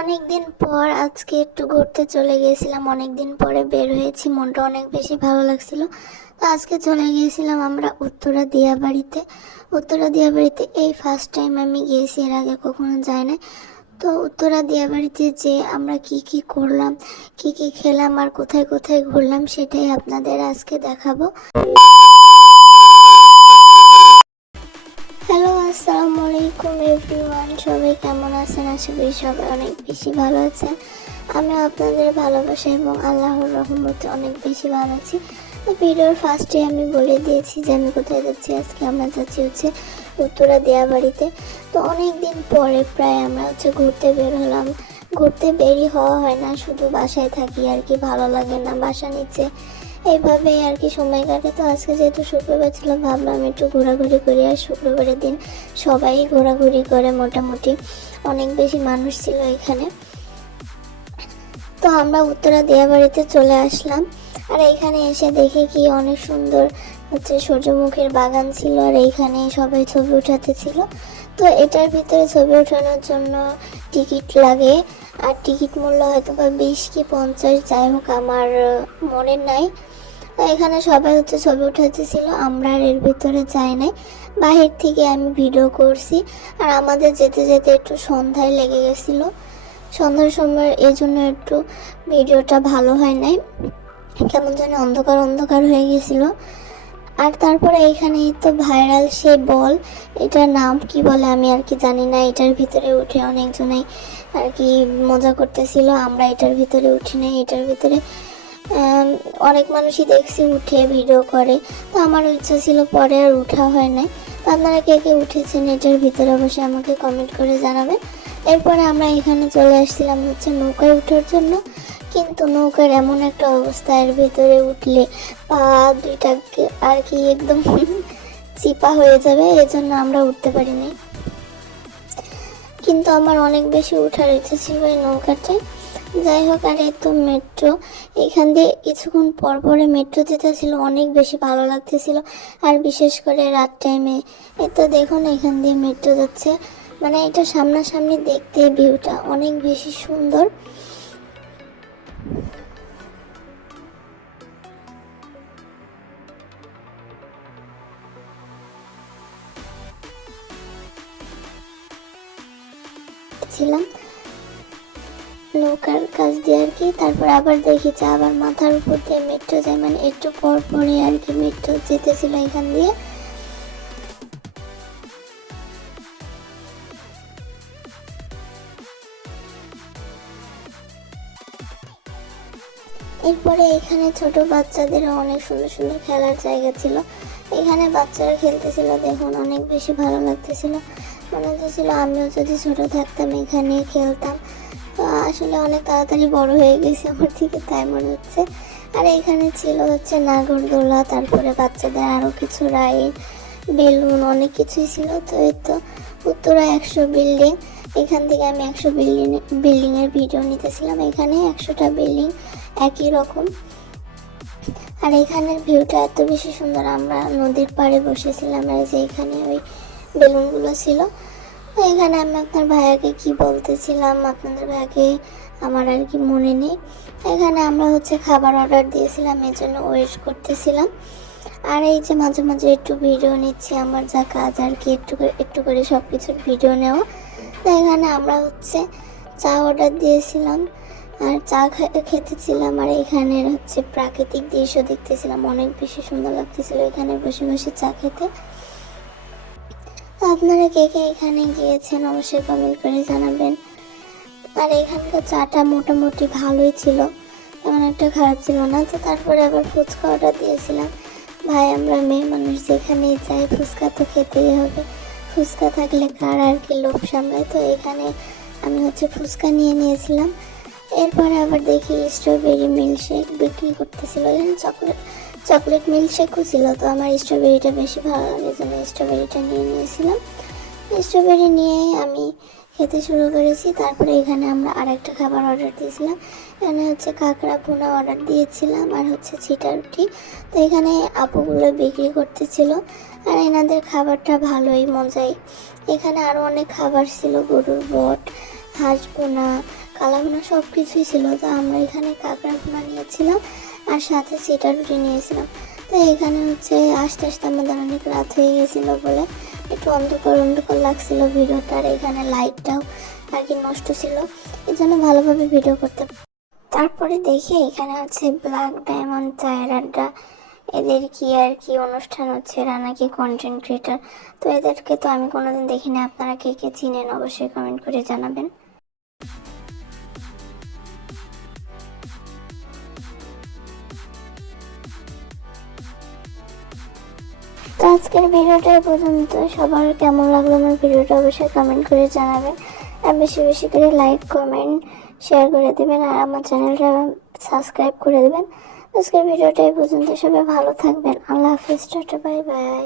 অনেক দিন পর আজকে একটু ঘুরতে চলে গিয়েছিলাম। অনেক দিন পরে বের হয়েছি, মনটা অনেক বেশি ভালো লাগছিল। তো আজকে চলে গিয়েছিলাম আমরা উত্তরা দিয়াবাড়িতে। উত্তরা দিয়াবাড়িতে এই ফার্স্ট টাইম আমি গিয়েছি, এর আগে কখনো যাই না। তো উত্তরা দিয়াবাড়িতে যে আমরা কি কি করলাম, কি কি খেলাম আর কোথায় কোথায় ঘুরলাম সেটাই আপনাদের আজকে দেখাবো। হ্যালো, আসসালামু আলাইকুম এভরিওয়ান। সবাই কেমন আছেন? আশা করি সবাই অনেক বেশি ভালো আছেন। আমি আপনাদের ভালোবাসা এবং আল্লাহর রহমতে অনেক বেশি ভালো আছি। তো ভিডিওর ফার্স্টে আমি বলে দিয়েছি যে আমি কোথায় যাচ্ছি। আজকে আমরা যাচ্ছি উত্তরা দিয়াবাড়িতে। তো অনেক দিন পরে প্রায় আমরা ঘুরতে বের হলাম। ঘুরতে বেরই হওয়া হয় না, শুধু বাসায় থাকি আর কি, ভালো লাগে না বাসা নিচে, এইভাবেই আর কি সময় কাটে। তো আজকে যেহেতু শুক্রবার ছিল, ভাবলাম একটু ঘোরাঘুরি করি। আর শুক্রবারের দিন সবাই ঘোরাঘুরি করে, মোটামুটি অনেক বেশি মানুষ ছিল এখানে। তো আমরা উত্তরা দিয়াবাড়িতে চলে আসলাম। আর এইখানে এসে দেখে কি অনেক সুন্দর সূর্যমুখীর বাগান ছিল, আর এইখানে সবাই ছবি উঠাতে ছিল। তো এটার ভিতরে ছবি ওঠানোর জন্য টিকিট লাগে, আর টিকিট মূল্য হয়তো বা 20 কি 50, যাই হোক আমার মনে নাই। এখানে সবাই ছবি উঠাতেছিল, আমরা আর এর ভিতরে যাই নাই, বাহির থেকে আমি ভিডিও করছি। আর আমাদের যেতে যেতে একটু সন্ধ্যায় লেগে গেছিলো, সন্ধ্যার সময়, এই জন্য একটু ভিডিওটা ভালো হয় নাই, কেমন যেন অন্ধকার অন্ধকার হয়ে গেছিল। আর তারপরে এখানে তো ভাইরাল সে বল, এটার নাম কি বলে আমি আর কি জানি না। এটার ভিতরে উঠে অনেকজনাই আর কি মজা করতেছিল, আমরা এটার ভিতরে উঠি নাই। এটার ভিতরে অনেক মানুষই দেখছি উঠে ভিডিও করে, তো আমার ইচ্ছা ছিল, পরে আর উঠা হয় নাই। তো আপনারা কে কে উঠেছেন এটার ভিতরে অবশ্যই আমাকে কমেন্ট করে জানাবেন। এরপরে আমরা এখানে চলে আসছিলাম নৌকায় ওঠার জন্য, কিন্তু নৌকার এমন একটা অবস্থা, এর ভিতরে উঠলে পা দুইটা আর কি একদম চিপা হয়ে যাবে, এজন্য আমরা উঠতে পারিনি। কিন্তু আমার অনেক বেশি উঠার ইচ্ছে ছিল এই নৌকাতে। যাই হোক, আর এই তো মেট্রো, এখান দিয়ে কিছুক্ষণ পর পরে মেট্রো যেতেছিল, অনেক বেশি ভালো লাগতেছিল। আর বিশেষ করে রাত টাইমে এই তো দেখুন এখান দিয়ে মেট্রো যাচ্ছে, মানে এটা সামনাসামনি দেখতে ভিউটা অনেক বেশি সুন্দর। ছিলাম নৌকার কাছ দিয়ে আর কি, তারপর আবার দেখি যে আবার মাথার উপর দিয়ে মেট্রো যায়, মানে একটু পর পরে আর কি মেট্রো যেতেছিল এখান দিয়ে। এরপরে এখানে ছোট বাচ্চাদের অনেক সুন্দর সুন্দর খেলার জায়গা ছিল, এখানে বাচ্চারা খেলতেছিল, দেখুন অনেক বেশি ভালো লাগতেছিল। মনে হচ্ছিল আমিও যদি ছোট থাকতাম এখানে খেলতাম। আসলে অনেক তাড়াতাড়ি বড় হয়ে গেছে আমার থেকে, তাই মনে হচ্ছে। আর এখানে ছিল নাগরদোলা, তারপরে বাচ্চাদের আরও কিছু রাইড, বেলুন, অনেক কিছুই ছিল। তো এই তো উত্তরা 100 বিল্ডিং, এখান থেকে আমি 100 বিল্ডিংয়ের ভিডিও নিতেছিলাম। এখানে 100টা বিল্ডিং একই রকম। আর এখানের ভিউটা এত বেশি সুন্দর, আমরা নদীর পাড়ে বসেছিলাম, আর যে এখানে ওই বেলুনগুলো ছিল। তো এখানে আমি আপনার ভাইয়াকে কি বলতেছিলাম, আপনাদের ভাইয়াকে আমার আর কি মনে নেই। এখানে আমরা খাবার অর্ডার দিয়েছিলাম, এর জন্য ওয়েট করতেছিলাম। আর এই যে মাঝে মাঝে একটু ভিডিও নিচ্ছি, আমার যা কাজ আর কি, একটু করে সব কিছুর ভিডিও নেওয়া। তো এখানে আমরা চা অর্ডার দিয়েছিলাম, আর চা খেতেছিলাম। আর এখানের প্রাকৃতিক দৃশ্য দেখতেছিলাম, অনেক বেশি সুন্দর লাগতেছিল এখানে বসে বসে চা খেতে। আপনারা কে কে এখানে গিয়েছেন অবশ্যই কমেন্ট করে জানাবেন। আর এখানকার চাটা মোটামুটি ভালোই ছিল, তেমন একটা খারাপ ছিল না। তো তারপরে আবার ফুচকা অর্ডার দিয়েছিলাম। ভাই আমরা মেয়ে মানুষ যেখানেই যাই ফুচকা তো খেতেই হবে, ফুচকা থাকলে কার আর কি লোভ সামলায়। তো এখানে আমি ফুচকা নিয়ে নিয়েছিলাম। এরপরে আবার দেখি স্ট্রবেরি মিল্কশেক বিক্রি করতেছিল, এখানে চকলেট মিল্কশেকও ছিল। তো আমার স্ট্রবেরিটা বেশি ভালো লাগে, জন্য স্ট্রবেরিটা নিয়ে নিয়েছিলাম। স্ট্রবেরি নিয়ে আমি খেতে শুরু করেছি। তারপরে এখানে আমরা আরেকটা খাবার অর্ডার দিয়েছিলাম, এখানে কাঁকড়া ভুনা অর্ডার দিয়েছিলাম, আর ছিটা রুটি। তো এখানে আপুগুলো বিক্রি করতেছিল, আর এনাদের খাবারটা ভালোই মজাই। এখানে আরও অনেক খাবার ছিল, গরুর বট, হাঁস ভুনা, কালাভুনা সব কিছুই ছিল। তো আমরা এখানে কাঁকড়া ভুনা নিয়েছিলাম আর সাথে সিটা রুটি নিয়েছিলাম। তো এখানে হচ্ছে আস্তে আস্তে আমাদের অনেক রাত হয়ে গেছিলো বলে একটু অন্ধকার অন্ধকার লাগছিল ভিডিওটা, আর এখানে লাইটটাও আর কি নষ্ট ছিল, এই জন্য ভালোভাবে ভিডিও করতে। তারপরে দেখি এখানে হচ্ছে ব্ল্যাক ডায়মন্ড চায়ের আড্ডা, এদের কি আর কি অনুষ্ঠান হচ্ছে, এরা নাকি কন্টেন্ট ক্রিয়েটার। তো এদেরকে তো আমি কোনোদিন দেখিনি, আপনারা কে কে চিনেন অবশ্যই কমেন্ট করে জানাবেন। তো আজকের ভিডিওটা এই পর্যন্ত। সবার কেমন লাগলো আমার ভিডিওটা অবশ্যই কমেন্ট করে জানাবেন, আর বেশি বেশি করে লাইক কমেন্ট শেয়ার করে দেবেন, আর আমার চ্যানেলটা সাবস্ক্রাইব করে দেবেন। আজকের ভিডিওটা এই পর্যন্ত। সবাই ভালো থাকবেন। আল্লাহ হাফিজ, টাটা, বাই বাই।